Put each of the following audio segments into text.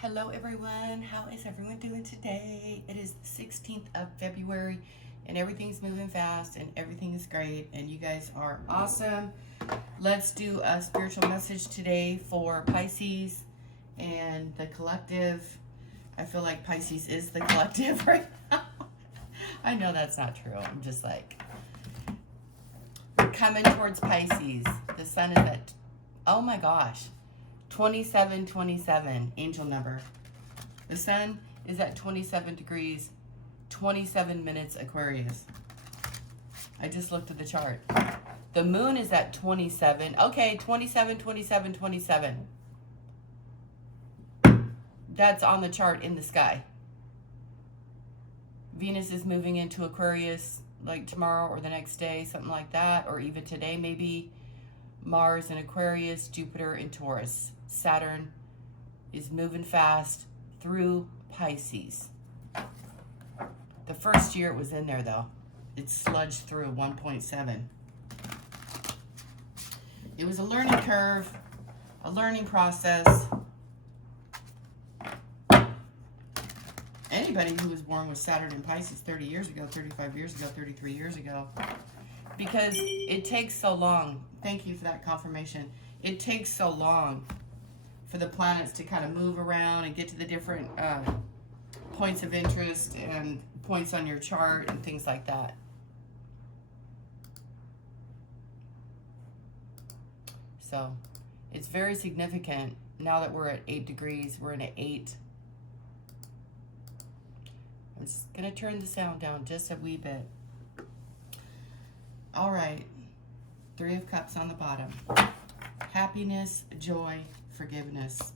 Hello everyone, how is everyone doing today? It is the 16th of February and everything's moving fast and everything is great and you guys are awesome. Let's do a spiritual message today for Pisces and the collective. I feel like Pisces is the collective right now. I know that's not true. I'm just like, we're coming towards Pisces. The sun is at, oh my gosh, 2727 angel number. The sun is at 27 degrees 27 minutes Aquarius. I just looked at the chart. The moon is at 27. Okay, 27 27 27. That's on the chart in the sky. Venus is moving into Aquarius like tomorrow or the next day, something like that, or even today maybe. Mars in Aquarius, Jupiter in Taurus. Saturn is moving fast through Pisces. The first year it was in there though. It sludged through 1.7. It was a learning curve, a learning process. Anybody who was born with Saturn in Pisces 30 years ago, 35 years ago, 33 years ago, because it takes so long. Thank you for that confirmation. It takes so long for the planets to kind of move around and get to the different points of interest and points on your chart and things like that. So it's very significant now that we're at 8 degrees. We're in an 8. I'm just going to turn the sound down just a wee bit. All right. 3 of Cups on the bottom. Happiness, joy, forgiveness.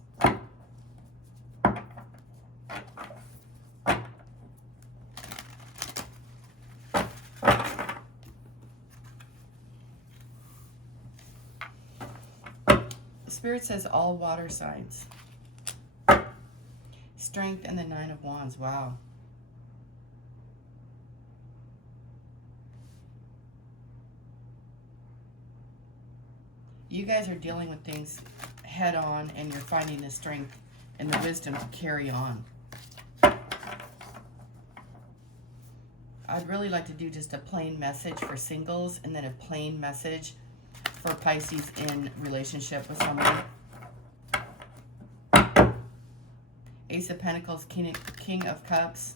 Spirit says all water signs. Strength and the 9 of Wands. Wow. You guys are dealing with things head on and you're finding the strength and the wisdom to carry on. I'd really like to do just a plain message for singles and then a plain message for Pisces in relationship with someone. Ace of Pentacles, King of Cups.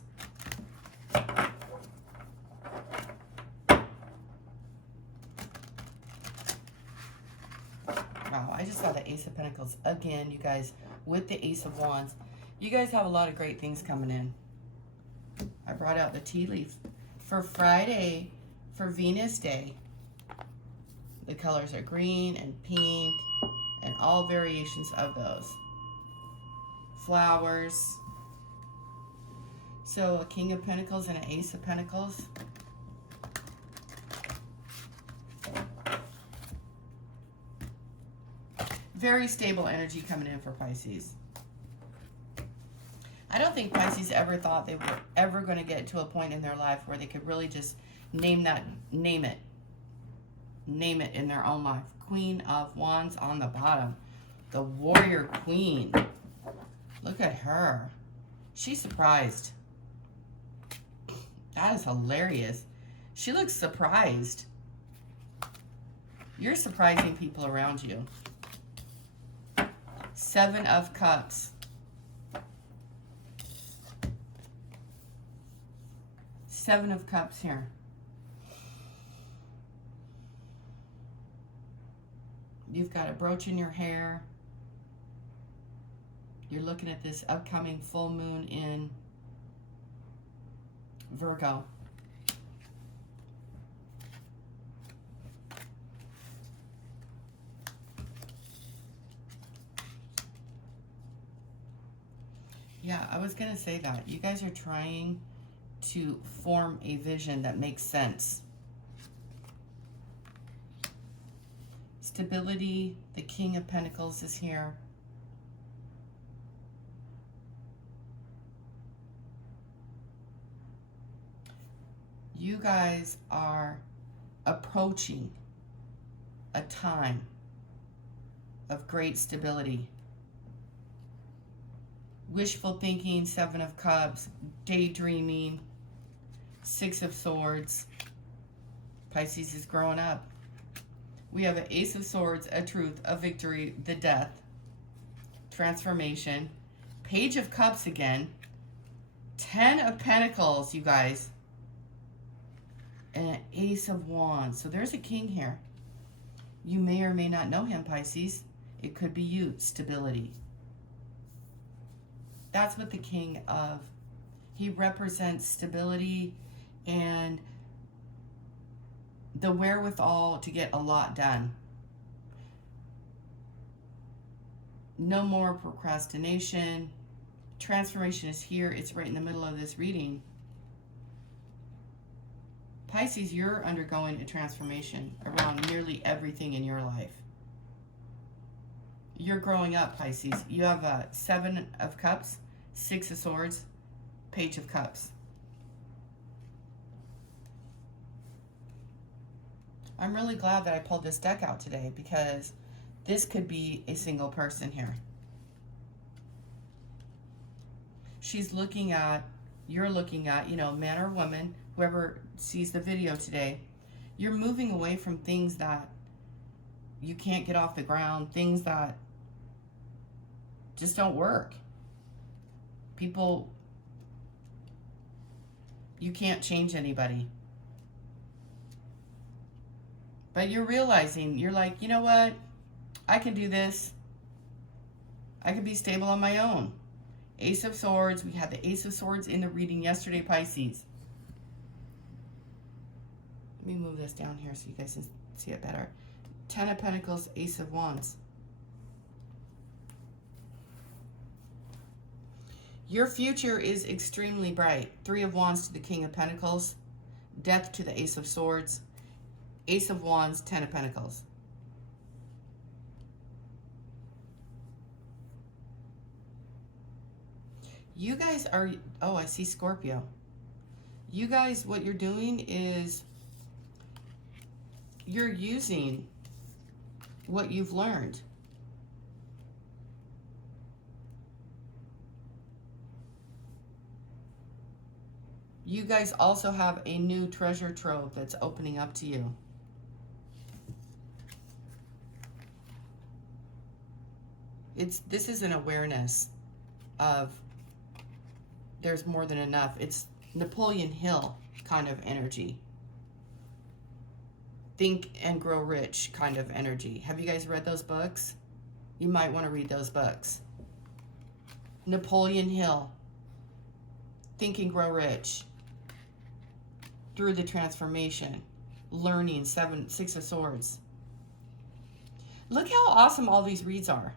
Wow, I just saw the Ace of Pentacles again, you guys, with the Ace of Wands. You guys have a lot of great things coming in. I brought out the tea leaf for Friday, for Venus Day. The colors are green and pink and all variations of those. Flowers. So a King of Pentacles and an Ace of Pentacles. Very stable energy coming in for Pisces. I don't think Pisces ever thought they were ever going to get to a point in their life where they could really just name it in their own life. Queen of Wands on the bottom. The warrior queen. Look at her. She's surprised. That is hilarious. She looks surprised. You're surprising people around you. 7 of Cups. 7 of Cups here. You've got a brooch in your hair. You're looking at this upcoming full moon in Virgo. Yeah, I was going to say that. You guys are trying to form a vision that makes sense. Stability, the King of Pentacles is here. You guys are approaching a time of great stability. wishful thinking, Seven of Cups, daydreaming, Six of Swords. Pisces is growing up. We have an Ace of Swords, a truth, a victory, the death, transformation, Page of Cups again, 10 of Pentacles, you guys, and an Ace of Wands. So there's a king here. You may or may not know him, Pisces. It could be you, stability. That's what the king of, he represents stability and the wherewithal to get a lot done. No more procrastination. Transformation is here. It's right in the middle of this reading. Pisces, you're undergoing a transformation around nearly everything in your life. You're growing up, Pisces. You have a Seven of Cups, Six of Swords, Page of Cups. I'm really glad that I pulled this deck out today because this could be a single person here. She's looking at, you're looking at, you know, man or woman, whoever sees the video today, you're moving away from things that you can't get off the ground, things that just don't work. People, you can't change anybody. But you're realizing, you're like, you know what? I can do this. I can be stable on my own. Ace of Swords. We had the Ace of Swords in the reading yesterday, Pisces. Let me move this down here so you guys can see it better. 10 of Pentacles, Ace of Wands. Your future is extremely bright. 3 of Wands to the King of Pentacles. Death to the Ace of Swords. Ace of Wands, 10 of Pentacles. You guys are, oh, I see Scorpio. You guys, what you're doing is you're using what you've learned. You guys also have a new treasure trove that's opening up to you. This is an awareness of there's more than enough. It's Napoleon Hill kind of energy. Think and Grow Rich kind of energy. Have you guys read those books? You might want to read those books. Napoleon Hill. Think and Grow Rich. Through the transformation. Learning, 6 of Swords. Look how awesome all these reads are.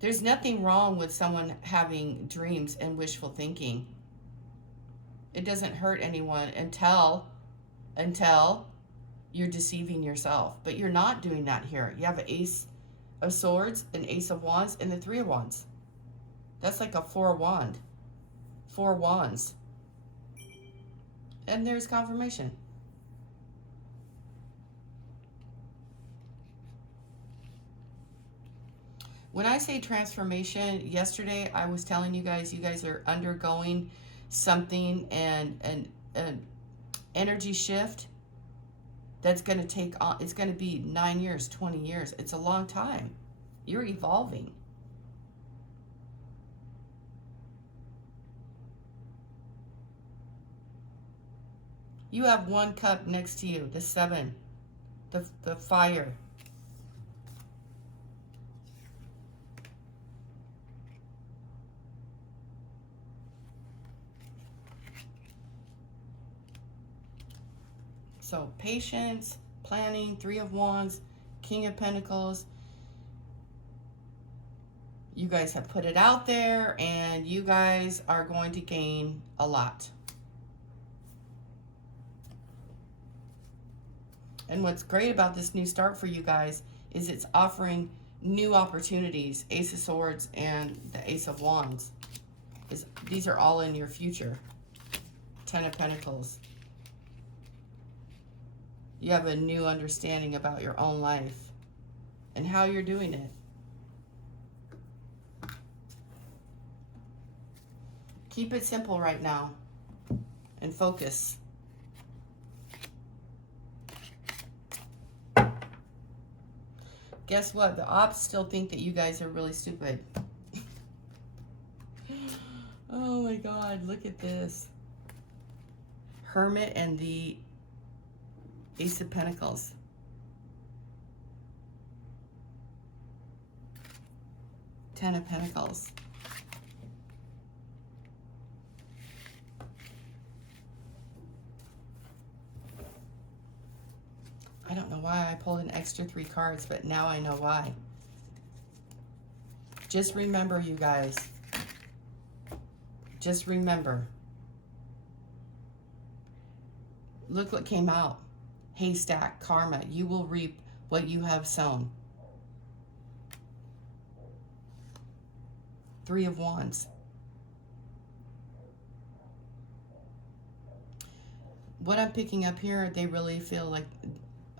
There's nothing wrong with someone having dreams and wishful thinking. It doesn't hurt anyone until you're deceiving yourself. But you're not doing that here. You have an Ace of Swords, an Ace of Wands, and the 3 of Wands. That's like a 4 wand. 4 wands. And there's confirmation. When I say transformation, yesterday I was telling you guys are undergoing something and an energy shift that's going to take on, it's going to be 9 years, 20 years. It's a long time. You're evolving. You have 1 cup next to you, the 7, the fire. So patience, planning, 3 of Wands, King of Pentacles. You guys have put it out there and you guys are going to gain a lot. And what's great about this new start for you guys is it's offering new opportunities. Ace of Swords and the Ace of Wands. These are all in your future. 10 of Pentacles. You have a new understanding about your own life and how you're doing it. Keep it simple right now and focus. Guess what? The ops still think that you guys are really stupid. Oh my God, look at this. Hermit and the Ace of Pentacles. Ten of Pentacles. I don't know why I pulled an extra 3 cards, but now I know why. Just remember, you guys. Just remember. Look what came out. Haystack, karma. You will reap what you have sown. 3 of Wands. What I'm picking up here, they really feel like,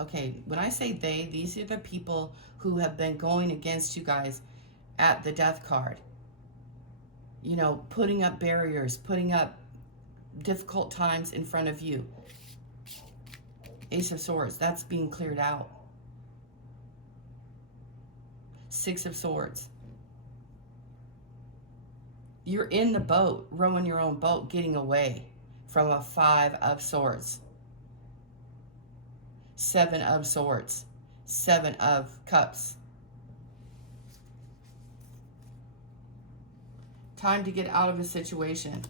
okay, when I say they, these are the people who have been going against you guys at the death card. You know, putting up barriers, putting up difficult times in front of you. Ace of Swords, that's being cleared out. 6 of Swords. You're in the boat, rowing your own boat, getting away from a 5 of Swords. 7 of Swords. 7 of Cups. Time to get out of a situation.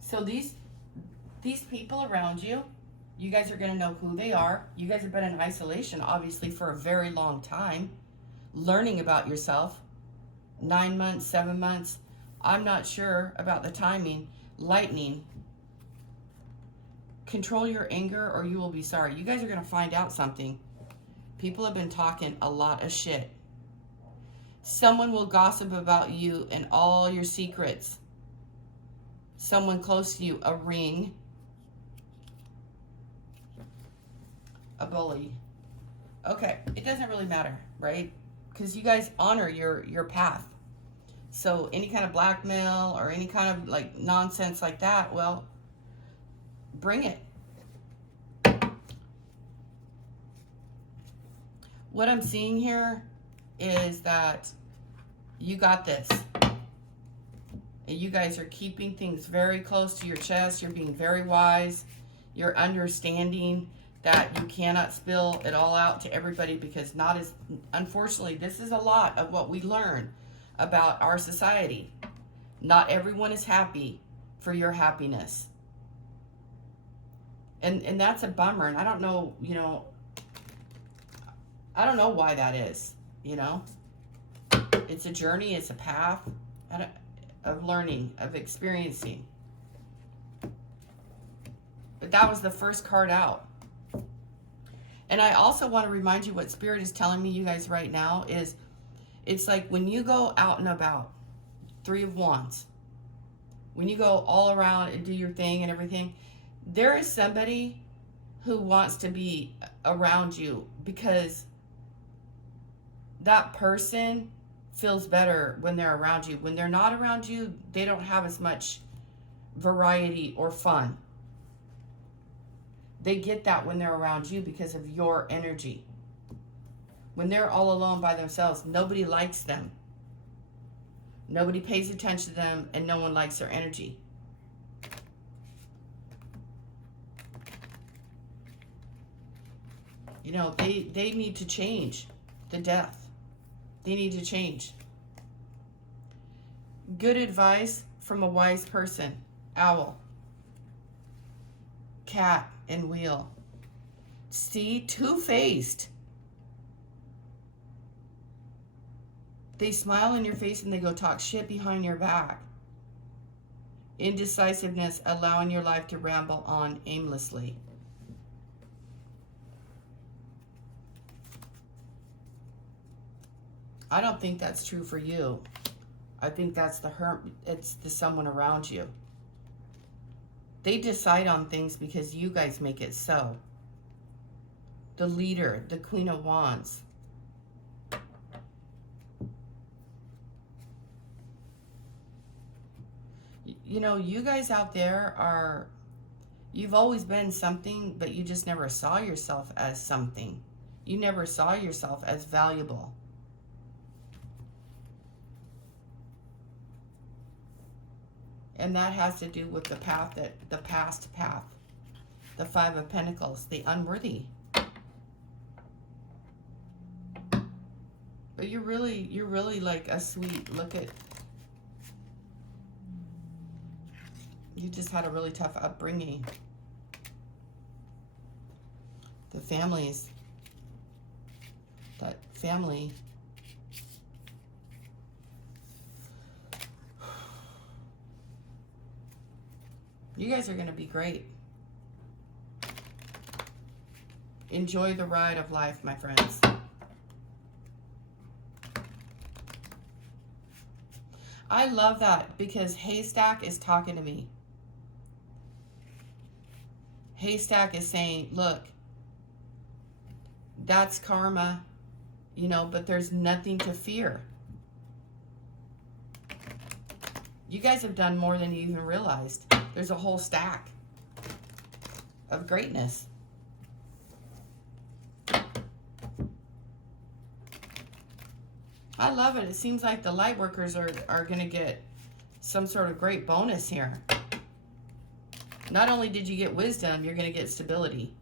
So these people around you, you guys are going to know who they are. You guys have been in isolation, obviously, for a very long time. Learning about yourself. 9 months, 7 months. I'm not sure about the timing. Lightning. Control your anger or you will be sorry. You guys are going to find out something. People have been talking a lot of shit. Someone will gossip about you and all your secrets. Someone close to you, a ring. A bully. Okay, it doesn't really matter, right? Because you guys honor your path. So any kind of blackmail or any kind of like nonsense like that, well, bring it. What I'm seeing here is that you got this. And you guys are keeping things very close to your chest. You're being very wise. You're understanding that you cannot spill it all out to everybody because unfortunately, this is a lot of what we learn about our society. Not everyone is happy for your happiness. And that's a bummer. And I don't know, I don't know why that is, It's a journey, it's a path of learning, of experiencing. But that was the first card out. And I also want to remind you what Spirit is telling me, you guys, right now is it's like when you go out and about, 3 of Wands, when you go all around and do your thing and everything, there is somebody who wants to be around you because that person feels better when they're around you. When they're not around you, they don't have as much variety or fun. They get that when they're around you because of your energy. When they're all alone by themselves, nobody likes them. Nobody pays attention to them, and no one likes their energy. They need to change the death. They need to change. Good advice from a wise person. Owl. Cat and wheel. See, two-faced. They smile in your face and they go talk shit behind your back. Indecisiveness, allowing your life to ramble on aimlessly. I don't think that's true for you. I think that's it's the someone around you. They decide on things because you guys make it so. The leader, the Queen of Wands. you know, you guys out there are, you've always been something, but you just never saw yourself as something. You never saw yourself as valuable. And that has to do with the path, the past path. The Five of Pentacles, the unworthy. But you're really like a sweet, look at, you just had a really tough upbringing. The families, that family. You guys are going to be great. Enjoy the ride of life, my friends. I love that because Haystack is talking to me. Haystack is saying, look, that's karma, you know, but there's nothing to fear. You guys have done more than you even realized. There's a whole stack of greatness. I love it. It seems like the light workers are going to get some sort of great bonus here. Not only did you get wisdom, you're going to get stability.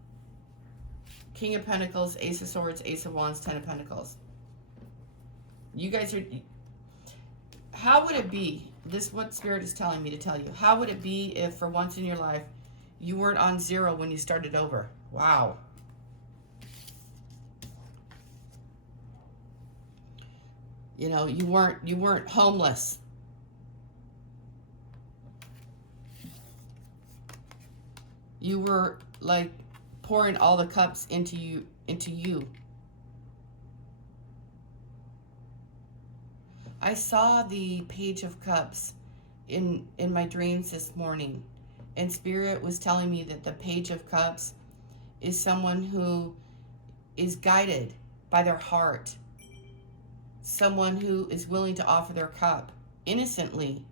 King of Pentacles, Ace of Swords, Ace of Wands, Ten of Pentacles. You guys are... How would it be? This is what Spirit is telling me to tell you. How would it be if for once in your life you weren't on zero when you started over? Wow. You know, you weren't homeless. You were like pouring all the cups into you. I saw the Page of Cups in my dreams this morning, and Spirit was telling me that the Page of Cups is someone who is guided by their heart. Someone who is willing to offer their cup innocently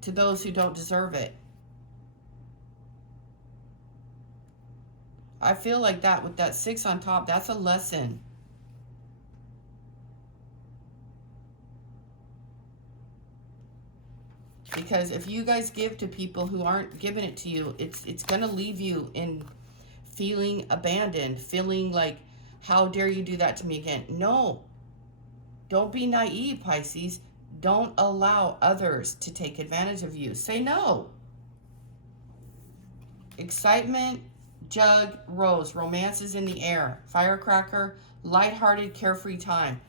to those who don't deserve it. I feel like that with that 6 on top, that's a lesson. Because if you guys give to people who aren't giving it to you, it's going to leave you in feeling abandoned, feeling like, how dare you do that to me again? No. Don't be naive, Pisces. Don't allow others to take advantage of you. Say no. Excitement, jug, rose. Romance is in the air. Firecracker, lighthearted, carefree time.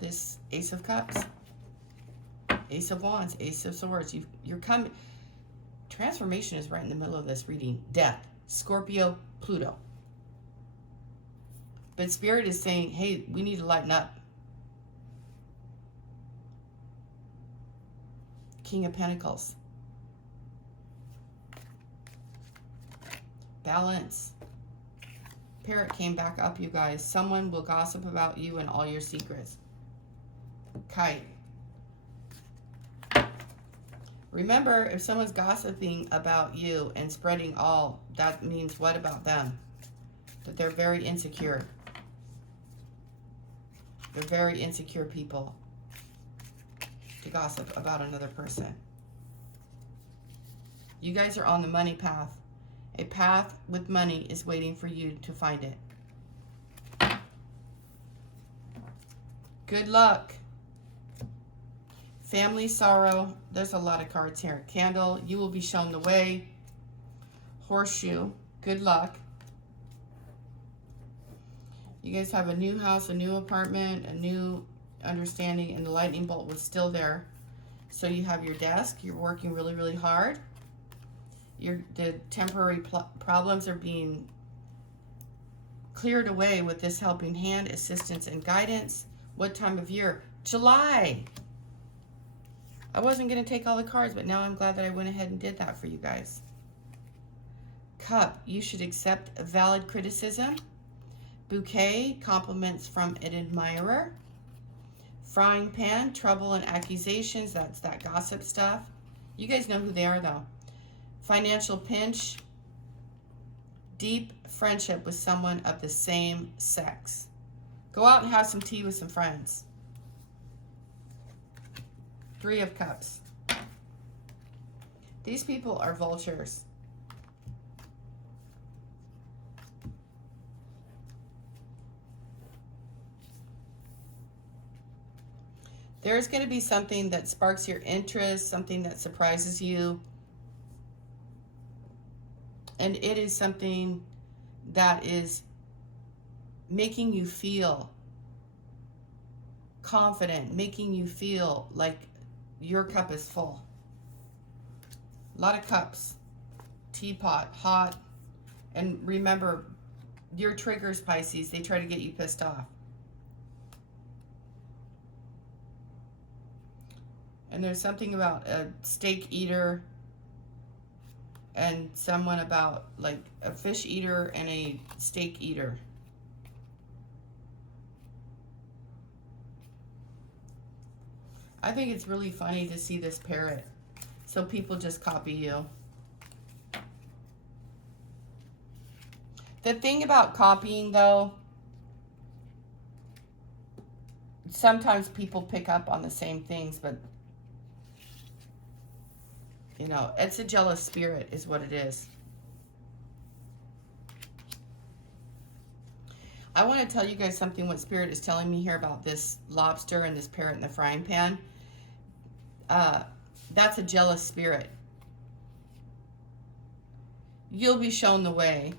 This Ace of Cups. Ace of Wands, Ace of Swords. You're coming. Transformation is right in the middle of this reading. Death. Scorpio, Pluto. But Spirit is saying, hey, we need to lighten up. King of Pentacles. Balance. Parrot came back up, you guys. Someone will gossip about you and all your secrets. Kite. Remember, if someone's gossiping about you and spreading all, that means what about them? That they're very insecure. They're very insecure people to gossip about another person. You guys are on the money path. A path with money is waiting for you to find it. Good luck. Family sorrow. There's a lot of cards here. Candle. You will be shown the way. Horseshoe. Good luck. You guys have a new house, a new apartment, a new understanding, and the lightning bolt was still there. So you have your desk. You're working really, really hard. The temporary problems are being cleared away with this helping hand, assistance, and guidance. What time of year? July. I wasn't going to take all the cards, but now I'm glad that I went ahead and did that for you guys. Cup. You should accept valid criticism. Bouquet. Compliments from an admirer. Frying pan, trouble and accusations. That's that gossip stuff. You guys know who they are, though. Financial pinch, deep friendship with someone of the same sex. Go out and have some tea with some friends. Three of Cups. These people are vultures. There's going to be something that sparks your interest, something that surprises you. And it is something that is making you feel confident, making you feel like your cup is full. A lot of cups. Teapot, hot. And remember, your triggers, Pisces, they try to get you pissed off. And there's something about a steak eater and someone about like a fish eater and a steak eater. I think it's really funny to see this parrot. So people just copy you. The thing about copying, though, sometimes people pick up on the same things, but you know, it's a jealous spirit is what it is. I want to tell you guys something, what Spirit is telling me here about this lobster and this parrot in the frying pan. That's a jealous spirit. You'll be shown the way.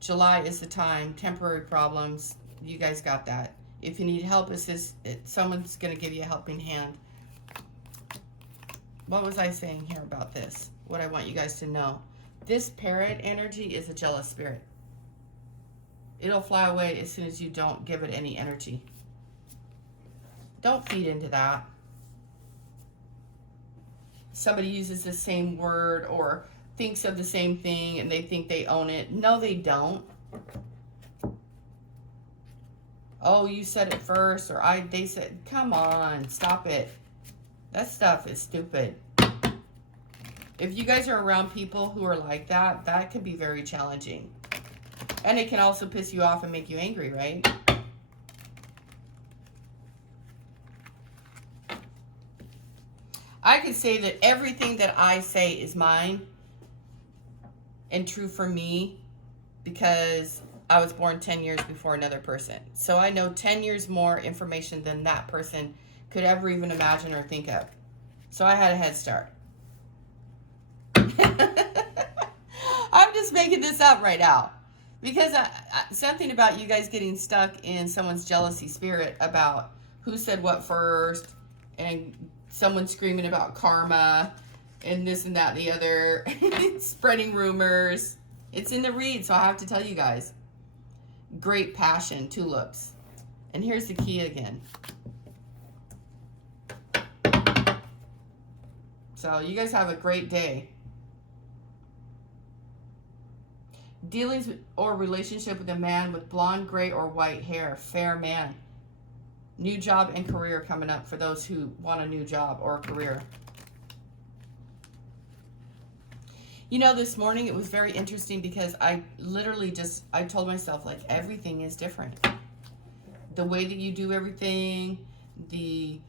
July is the time. Temporary problems. You guys got that. If you need help, someone's going to give you a helping hand. What was I saying here about this? What I want you guys to know. This parrot energy is a jealous spirit. It'll fly away as soon as you don't give it any energy. Don't feed into that. Somebody uses the same word or thinks of the same thing and they think they own it. No, they don't. Oh, you said it first, or they said, come on, stop it. That stuff is stupid. If you guys are around people who are like that, that could be very challenging. And it can also piss you off and make you angry, right? I could say that everything that I say is mine and true for me because I was born 10 years before another person. So I know 10 years more information than that person could ever even imagine or think of. So I had a head start. I'm just making this up right now. Because something about you guys getting stuck in someone's jealousy spirit about who said what first, and someone screaming about karma, and this and that and the other, spreading rumors. It's in the read, so I have to tell you guys. Great passion, tulips. And here's the key again. So you guys have a great day. Dealings or relationship with a man with blonde, gray, or white hair. Fair man. New job and career coming up for those who want a new job or a career. You know, this morning it was very interesting because I literally I told myself, like, everything is different. The way that you do everything, the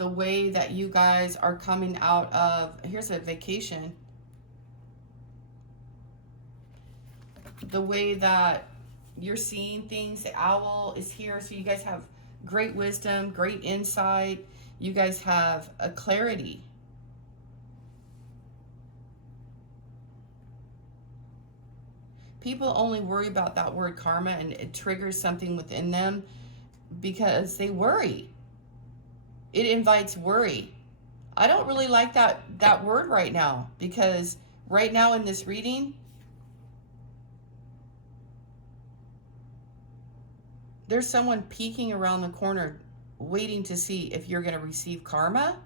way that you guys are coming out of, here's a vacation. The way that you're seeing things, the owl is here, so you guys have great wisdom, great insight. You guys have a clarity. People only worry about that word karma, and it triggers something within them because they worry. It invites worry. I don't really like that word right now, because right now in this reading, there's someone peeking around the corner waiting to see if you're going to receive karma.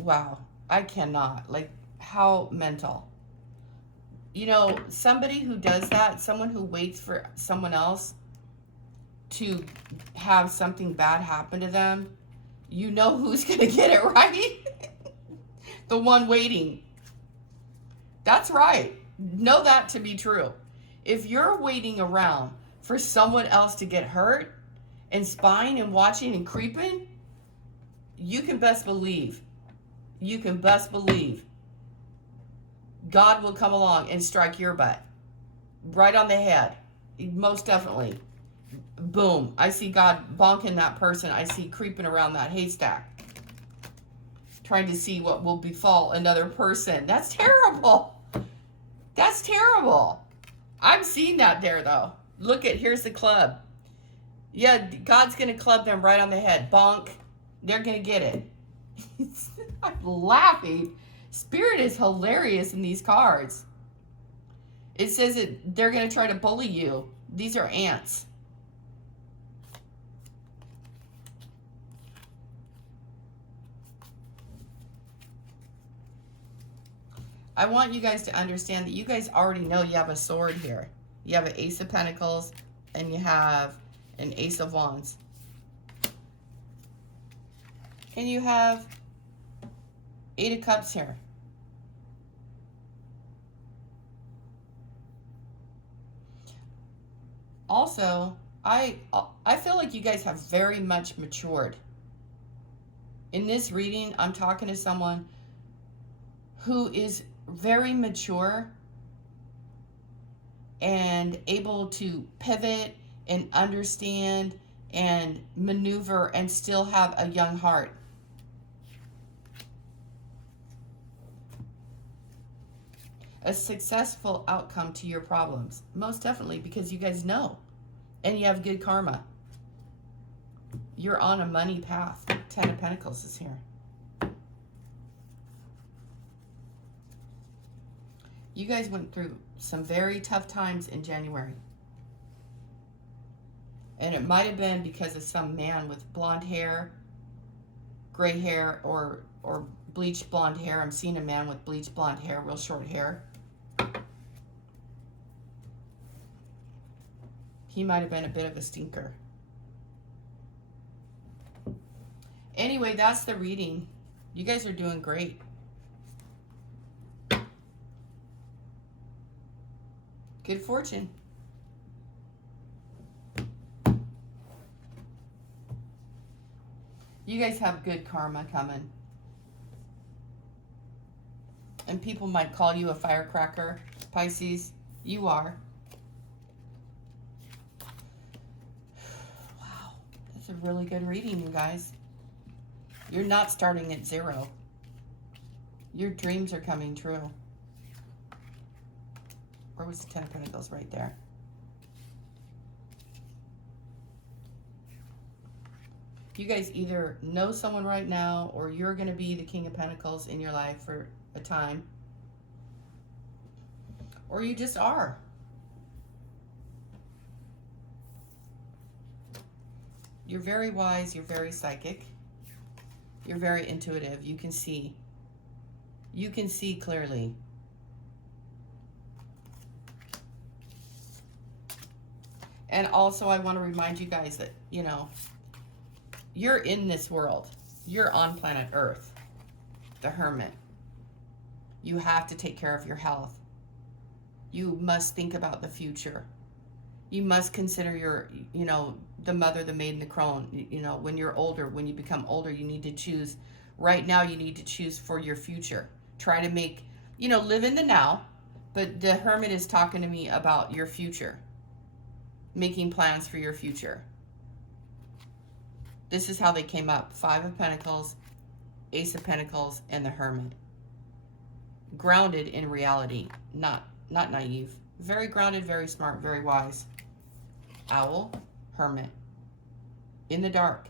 Wow, I cannot. Like, how mental. You know, somebody who does that, someone who waits for someone else, to have something bad happen to them, you know who's going to get it right? The one waiting. That's right. Know that to be true. If you're waiting around for someone else to get hurt and spying and watching and creeping, you can best believe, God will come along and strike your butt right on the head. Most definitely. Boom. I see God bonking that person. I see creeping around that haystack, trying to see what will befall another person. That's terrible. That's terrible. I'm seeing that there, though. Look at, here's the club. Yeah, God's going to club them right on the head. Bonk. They're going to get it. I'm laughing. Spirit is hilarious in these cards. It says that they're going to try to bully you. These are ants. I want you guys to understand that you guys already know you have a sword here. You have an Ace of Pentacles and you have an Ace of Wands. And you have Eight of Cups here. Also, I feel like you guys have very much matured. In this reading, I'm talking to someone who is very mature and able to pivot and understand and maneuver and still have a young heart. A successful outcome to your problems. Most definitely, because you guys know. And you have good karma. You're on a money path. 10 of Pentacles is here. You guys went through some very tough times in January. And it might have been because of some man with blonde hair, gray hair, or bleached blonde hair. I'm seeing a man with bleached blonde hair, real short hair. He might have been a bit of a stinker. Anyway, that's the reading. You guys are doing great. Good fortune. You guys have good karma coming. And people might call you a firecracker, Pisces. You are. Wow. That's a really good reading, you guys. You're not starting at zero. Your dreams are coming true. Where was the 10 of Pentacles? Right there. You guys either know someone right now or you're going to be the King of Pentacles in your life for a time. Or you just are. You're very wise. You're very psychic. You're very intuitive. You can see. You can see clearly. And also, I want to remind you guys that, you know, you're in this world. You're on planet Earth, the Hermit. You have to take care of your health. You must think about the future. You must consider your, you know, the mother, the maid, and the crone. You know, when you're older, when you become older, you need to choose. Right now, you need to choose for your future. Try to make, you know, live in the now. But the Hermit is talking to me about your future. Making plans for your future. This is how they came up. 5 of Pentacles, Ace of Pentacles, and the Hermit. Grounded in reality, not naive. Very grounded, very smart, very wise. Owl, Hermit. In the dark.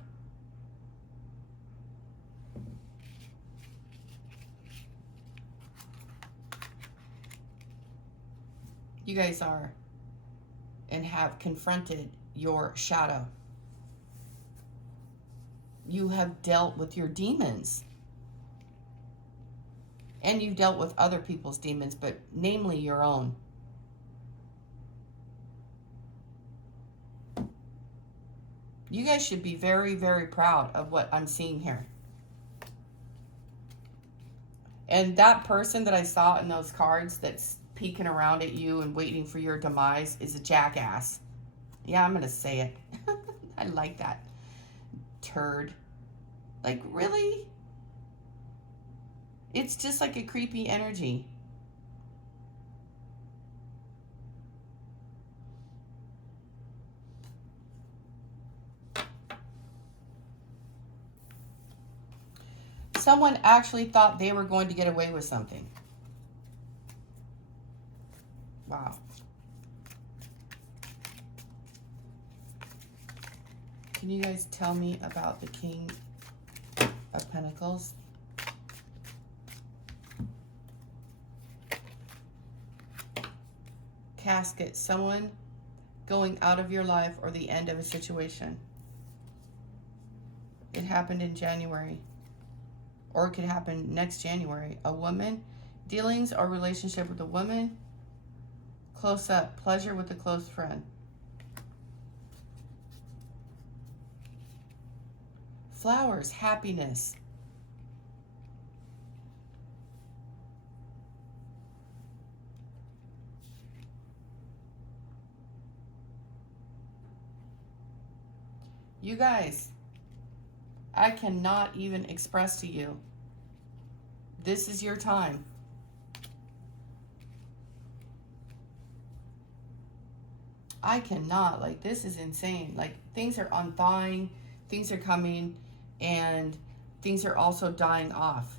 You guys are and have confronted your shadow. You have dealt with your demons. And you've dealt with other people's demons, but namely your own. You guys should be very, very proud of what I'm seeing here. And that person that I saw in those cards that's peeking around at you and waiting for your demise is a jackass. Yeah, I'm going to say it. I like that. Turd. Like, really? It's just like a creepy energy. Someone actually thought they were going to get away with something. Wow. Can you guys tell me about the King of Pentacles? Casket. Someone going out of your life or the end of a situation. It happened in January. Or it could happen next January. A woman, dealings or relationship with a woman. Close up, pleasure with a close friend. Flowers, happiness. You guys, I cannot even express to you. This is your time. I cannot, like, this is insane. Like, things are unthawing, things are coming, and things are also dying off.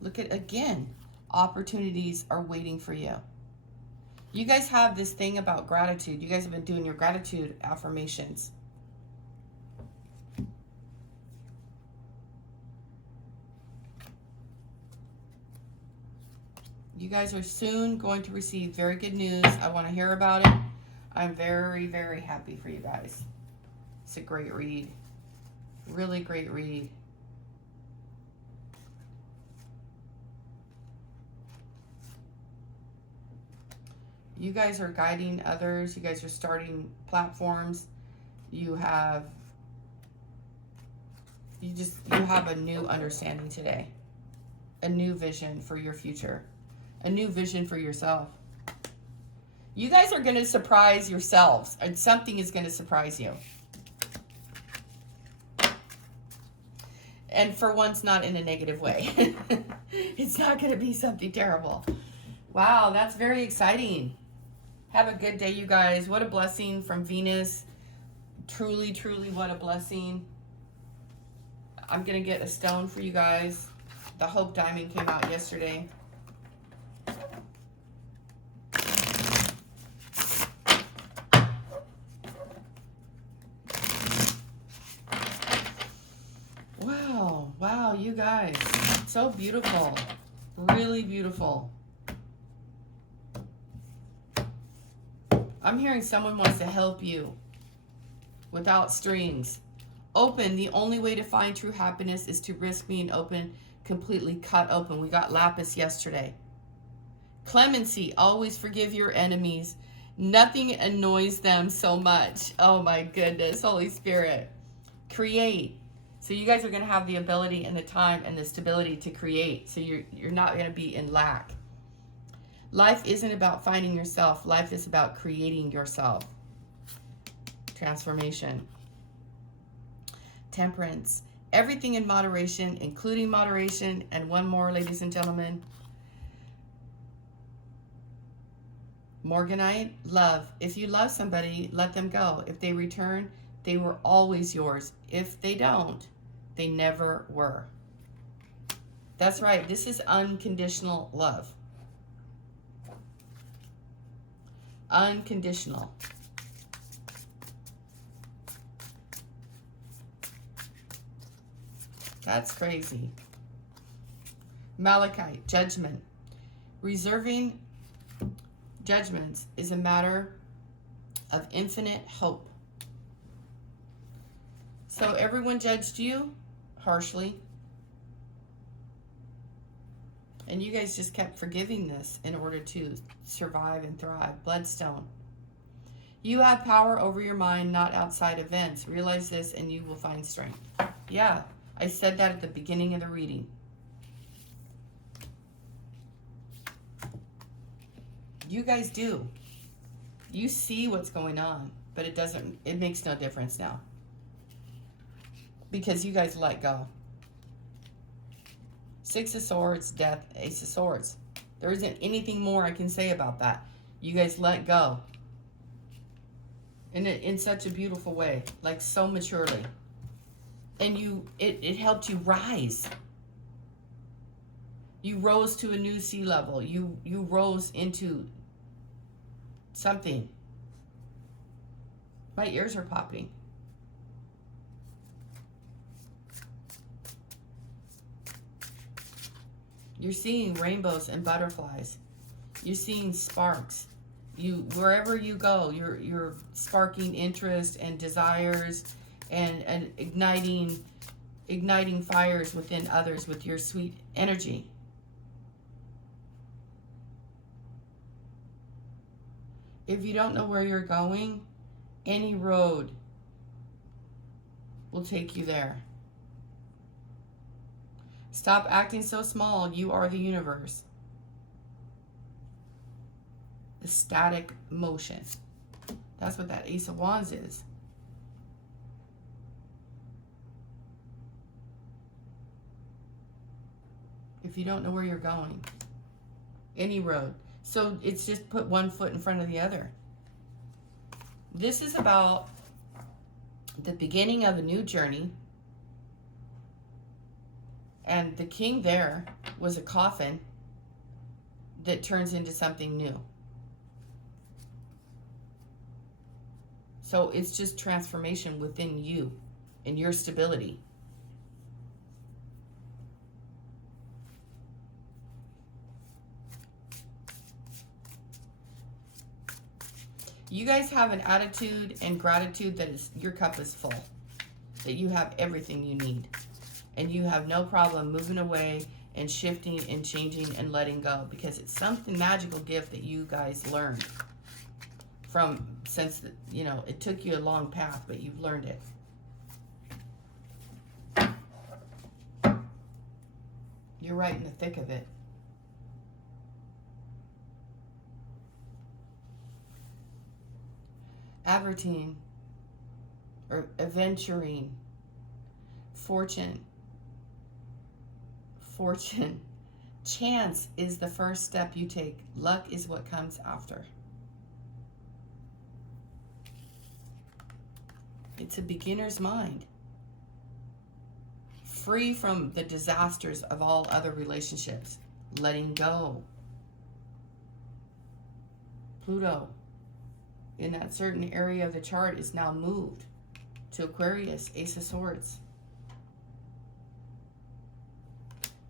Look at, again, opportunities are waiting for you. You guys have this thing about gratitude. You guys have been doing your gratitude affirmations. You guys are soon going to receive very good news. I want to hear about it. I'm very, very happy for you guys. It's a great read. Really great read. You guys are guiding others. You guys are starting platforms. You have a new understanding today. A new vision for your future. A new vision for yourself. You guys are going to surprise yourselves, and something is going to surprise you. And for once, not in a negative way. It's not going to be something terrible. Wow, that's very exciting. Have a good day, you guys. What a blessing from Venus. Truly, truly, what a blessing. I'm going to get a stone for you guys. The Hope Diamond came out yesterday. Wow, you guys. So beautiful. Really beautiful. I'm hearing someone wants to help you without strings. Open. The only way to find true happiness is to risk being open, completely cut open. We got Lapis yesterday. Clemency. Always forgive your enemies. Nothing annoys them so much. Oh my goodness. Holy Spirit. Create. So you guys are going to have the ability and the time and the stability to create. So you're not going to be in lack. Life isn't about finding yourself. Life is about creating yourself. Transformation. Temperance. Everything in moderation, including moderation. And one more, ladies and gentlemen. Morganite. Love. If you love somebody, let them go. If they return, they were always yours. If they don't, they never were. That's right. This is unconditional love. Unconditional. That's crazy. Malachite. Judgment. Reserving judgments is a matter of infinite hope. So everyone judged you harshly. And you guys just kept forgiving this in order to survive and thrive. Bloodstone. You have power over your mind, not outside events. Realize this and you will find strength. Yeah, I said that at the beginning of the reading. You guys do. You see what's going on, but it makes no difference now. Because you guys let go. Six of Swords, Death, Ace of Swords. There isn't anything more I can say about that. You guys let go. In such a beautiful way. Like so maturely. And it helped you rise. You rose to a new sea level. You rose into something. My ears are popping. You're seeing rainbows and butterflies. You're seeing sparks. Wherever you go, you're sparking interest and desires and igniting fires within others with your sweet energy. If you don't know where you're going, any road will take you there. Stop acting so small. You are the universe. The static motion. That's what that Ace of Wands is. If you don't know where you're going, any road. So it's just put one foot in front of the other. This is about the beginning of a new journey. And the king there was a coffin that turns into something new. So it's just transformation within you and your stability. You guys have an attitude and gratitude that your cup is full. That you have everything you need. And you have no problem moving away and shifting and changing and letting go. Because it's something magical gift that you guys learned. From, since, it took you a long path, but you've learned it. You're right in the thick of it. Advertising or adventuring, fortune, chance is the first step you take. Luck is what comes after. It's a beginner's mind. Free from the disasters of all other relationships. Letting go. Pluto, in that certain area of the chart, is now moved to Aquarius, Ace of Swords.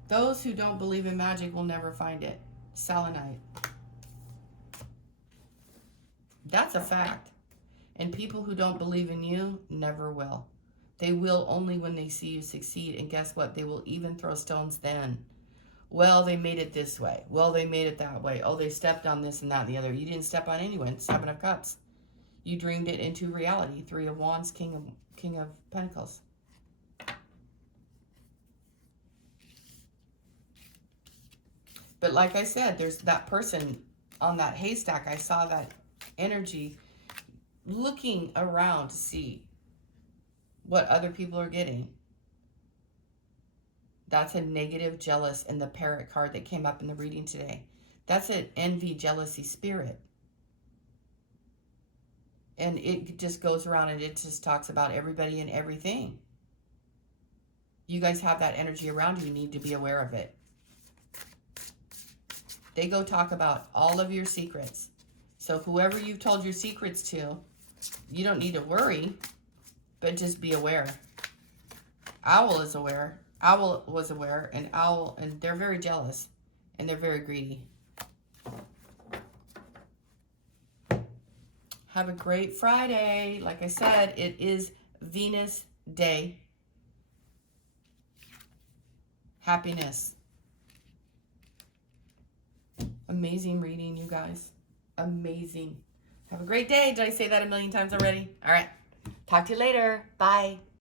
Those who don't believe in magic will never find it. Selenite. That's a fact. And people who don't believe in you never will. They will only when they see you succeed. And guess what? They will even throw stones then. Well, they made it this way. Well, they made it that way. Oh, they stepped on this and that and the other. You didn't step on anyone. Seven of Cups. You dreamed it into reality. Three of Wands, King of Pentacles. But like I said, there's that person on that haystack. I saw that energy looking around to see what other people are getting. That's a negative, jealous, and the parrot card that came up in the reading today. That's an envy, jealousy spirit. And it just goes around and it just talks about everybody and everything. You guys have that energy around you. You need to be aware of it. They go talk about all of your secrets. So whoever you've told your secrets to, you don't need to worry, but just be aware. Owl is aware. Owl was aware, and they're very jealous, and they're very greedy. Have a great Friday. Like I said, it is Venus Day. Happiness. Amazing reading, you guys. Amazing. Have a great day. Did I say that a million times already? All right. Talk to you later. Bye.